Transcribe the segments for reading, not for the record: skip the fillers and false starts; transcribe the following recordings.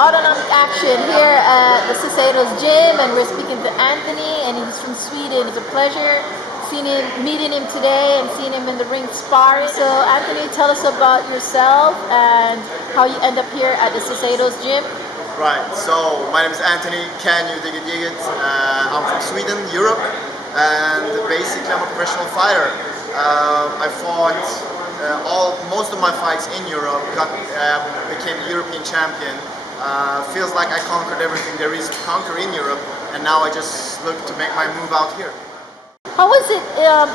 autonomic action here at the SUBSRIBE gym, and we're speaking to Anthony, and he's from Sweden. It's a pleasure meeting him today and seeing him in the ring sparring. So Anthony, tell us about yourself and how you end up here at the SUBSRIBE gym. Right, so my name is Anthony, can you dig it, Yigit? I'm from Sweden, Europe, and basically I'm a professional fighter. I fought most of my fights in Europe, became European champion. Feels like I conquered everything there is to conquer in Europe, and now I just look to make my move out here. How was it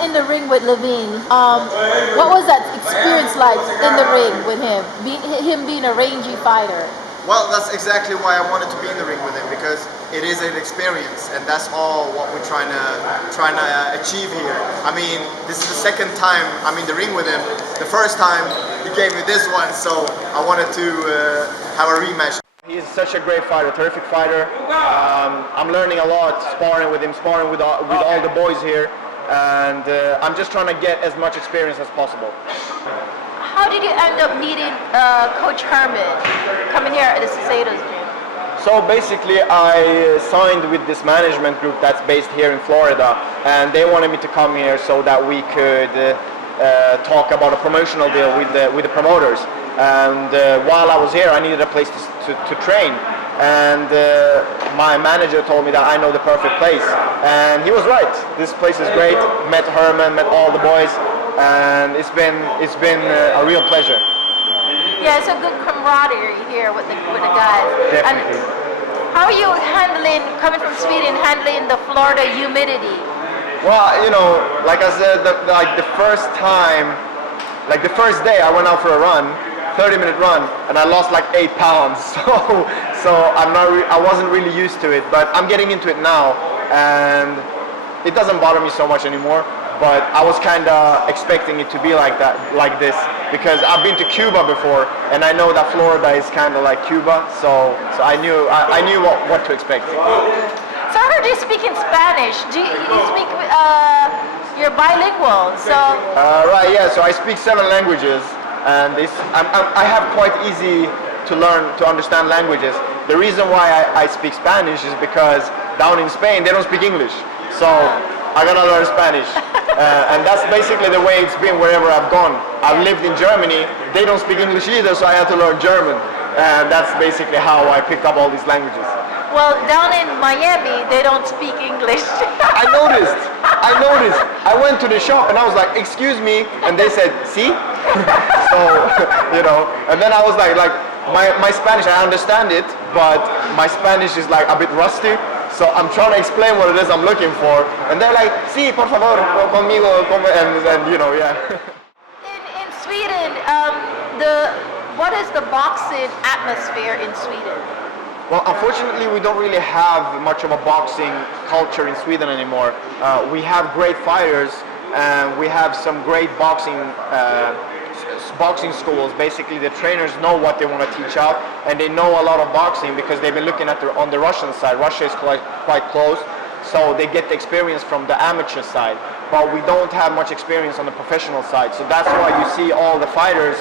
in the ring with Levine? What was that experience like in the ring with him, being a rangy fighter? Well, that's exactly why I wanted to be in the ring with him, because it is an experience, and that's all what we're trying to achieve here. I mean, this is the second time I'm in the ring with him. The first time he gave me this one, so I wanted to have a rematch. He's such a great fighter, terrific fighter. I'm learning a lot sparring with him, sparring with all the boys here, and I'm just trying to get as much experience as possible. How did you end up meeting Coach Herman coming here at the SUBSRIBE gym? So basically I signed with this management group that's based here in Florida, and they wanted me to come here so that we could talk about a promotional deal with the promoters. And while I was here, I needed a place to train, and my manager told me that I know the perfect place, and he was right. This place is great. Met Herman, met all the boys, and it's been a real pleasure. Yeah, it's a good camaraderie here with the guys. Definitely. And how are you handling, coming from Sweden, handling the Florida humidity? Well, you know, like I said, the first day I went out for a run, 30-minute run, and I lost like 8 pounds. So I wasn't really used to it, but I'm getting into it now, and it doesn't bother me so much anymore. But I was kind of expecting it to be like this, because I've been to Cuba before, and I know that Florida is kind of like Cuba, so I knew what to expect. So I heard you speak in Spanish. Do you speak? You're bilingual, so. Right, yeah. So I speak 7 languages, and I have quite easy to learn to understand languages. The reason why I speak Spanish is because down in Spain they don't speak English, so I gotta learn Spanish. And that's basically the way it's been wherever I've gone. I've lived in Germany, they don't speak English either, so I had to learn German. And that's basically how I picked up all these languages. Well, down in Miami, they don't speak English. I noticed. I went to the shop and I was like, excuse me, and they said, see? So, you know, and then I was like my Spanish, I understand it, but my Spanish is like a bit rusty. So I'm trying to explain what it is I'm looking for, and they're like, "Sí, por favor, conmigo," and you know, yeah. In Sweden, what is the boxing atmosphere in Sweden? Well, unfortunately, we don't really have much of a boxing culture in Sweden anymore. We have great fighters, and we have some great boxing schools. Basically, the trainers know what they want to teach out, and they know a lot of boxing because they've been looking at on the Russian side. Russia is quite close, so they get the experience from the amateur side. But we don't have much experience on the professional side, so that's why you see all the fighters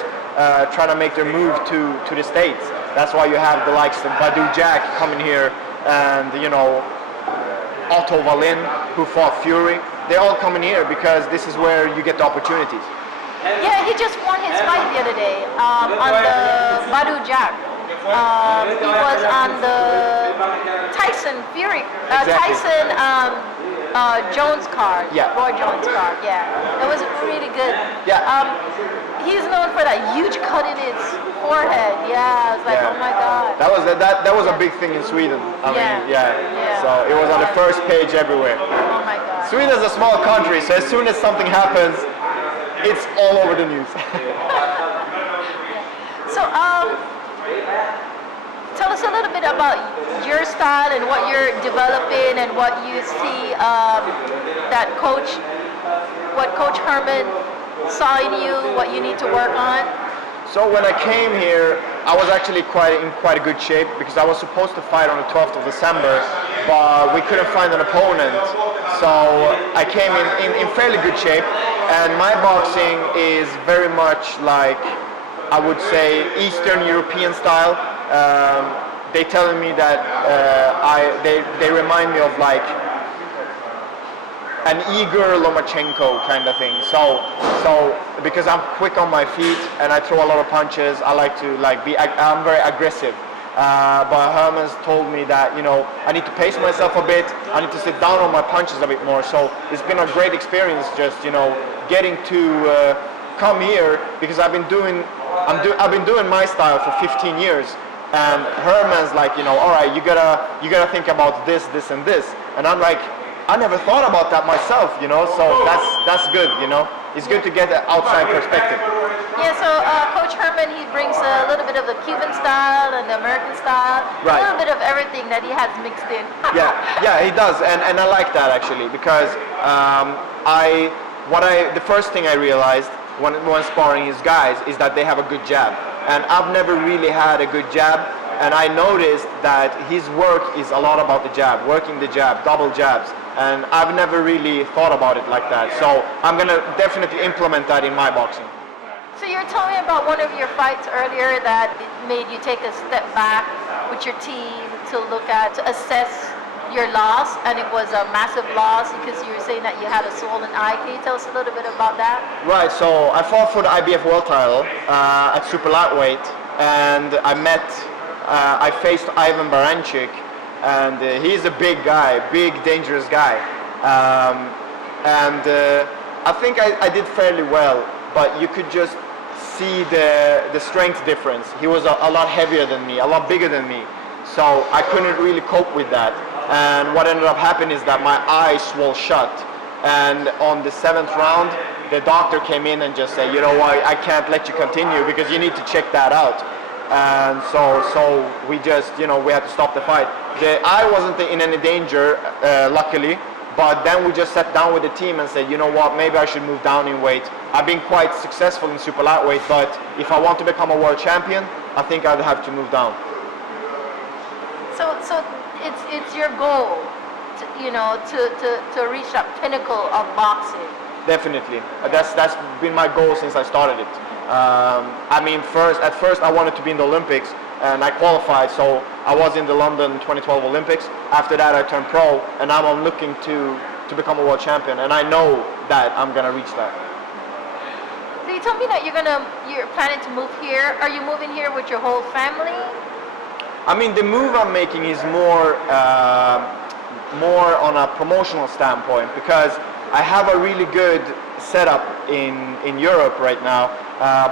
trying to make their move to the States. That's why you have the likes of Badu Jack coming here, and you know, Otto Wallin, who fought Fury. They all coming here because this is where you get the opportunities. Yeah, he just won his fight the other day on the Badu Jack. He was on the Tyson Fury, Tyson Jones card, yeah. Roy Jones card. Yeah, it was really good. Yeah. He's known for that huge cut in his forehead. Yeah, I was like, yeah. Oh my God. That was a big thing in Sweden. I mean, yeah. So it was on the first page everywhere. Oh my God. Sweden is a small country, so as soon as something happens, it's all over the news. So, tell us a little bit about your style and what you're developing and what you see that Coach Herman saw in you, what you need to work on. So when I came here, I was actually in quite a good shape because I was supposed to fight on the 12th of December, but we couldn't find an opponent. So I came in fairly good shape, and my boxing is very much like, I would say, Eastern European style. they telling me that they remind me of like an Igor Lomachenko kind of thing. So because I'm quick on my feet and I throw a lot of punches, I like to I'm very aggressive. But Herman's told me that, you know, I need to pace myself a bit. I need to sit down on my punches a bit more. So it's been a great experience, just, you know, getting to come here, because I've been doing my style for 15 years. And Herman's like, you know, all right, you gotta think about this, and this. And I'm like, I never thought about that myself, you know. So that's good, you know. It's good to get an outside perspective. Yeah, so Coach Herman, he brings a little bit of the Cuban style and the American style, Right. a little bit of everything that he has mixed in. Yeah, he does, and I like that actually, because the first thing I realized when sparring his guys is that they have a good jab, and I've never really had a good jab, and I noticed that his work is a lot about the jab, working the jab, double jabs, and I've never really thought about it like that. So I'm gonna definitely implement that in my boxing. So you were telling me about one of your fights earlier that it made you take a step back with your team to assess your loss, and it was a massive loss because you were saying that you had a swollen eye. Can you tell us a little bit about that? Right, so I fought for the IBF world title at super lightweight, and I faced Ivan Baranchky, and he's a big guy, big dangerous guy, and I think I did fairly well, but you could just see the strength difference. He was a lot heavier than me, a lot bigger than me, so I couldn't really cope with that. And what ended up happening is that my eye swelled shut, and on the 7th round the doctor came in and just said, you know what, I can't let you continue because you need to check that out. And so we just, you know, we had to stop the fight. The eye wasn't in any danger, luckily. But then we just sat down with the team and said, you know what, maybe I should move down in weight. I've been quite successful in super lightweight, but if I want to become a world champion, I think I'd have to move down. So it's your goal, to reach that pinnacle of boxing. Definitely, that's been my goal since I started it. I mean, at first I wanted to be in the Olympics, and I qualified, so I was in the London 2012 Olympics. After that I turned pro, and now I'm looking to become a world champion, and I know that I'm gonna reach that. So you told me that you're planning to move here. Are you moving here with your whole family? I mean, the move I'm making is more on a promotional standpoint, because I have a really good setup in Europe right now,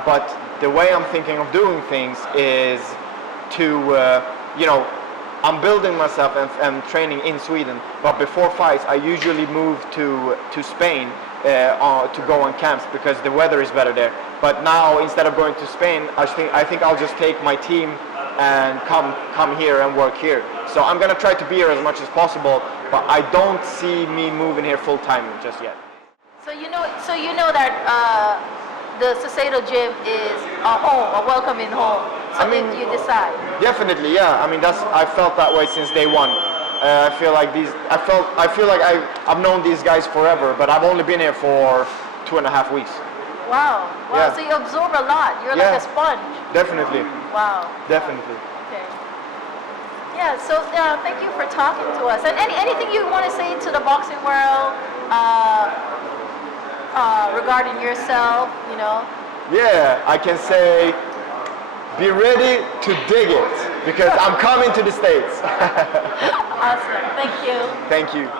but the way I'm thinking of doing things is to, I'm building myself and training in Sweden, but before fights I usually move to Spain to go on camps because the weather is better there. But now, instead of going to Spain, I think I'll just take my team and come here and work here. So I'm gonna try to be here as much as possible, but I don't see me moving here full time just yet. So you know that the Shiseido gym is a home, a welcoming home. So I mean, if you decide. Definitely, yeah. I mean, I felt that way since day one. I feel like I've known these guys forever, but I've only been here for 2.5 weeks. Wow. Yeah. So you absorb a lot. You're like a sponge. Definitely. Wow. Definitely. Okay. Yeah. So thank you for talking to us. And anything you want to say to the boxing world regarding yourself? You know. Yeah, I can say, be ready to dig it, because I'm coming to the States. Awesome. Thank you. Thank you.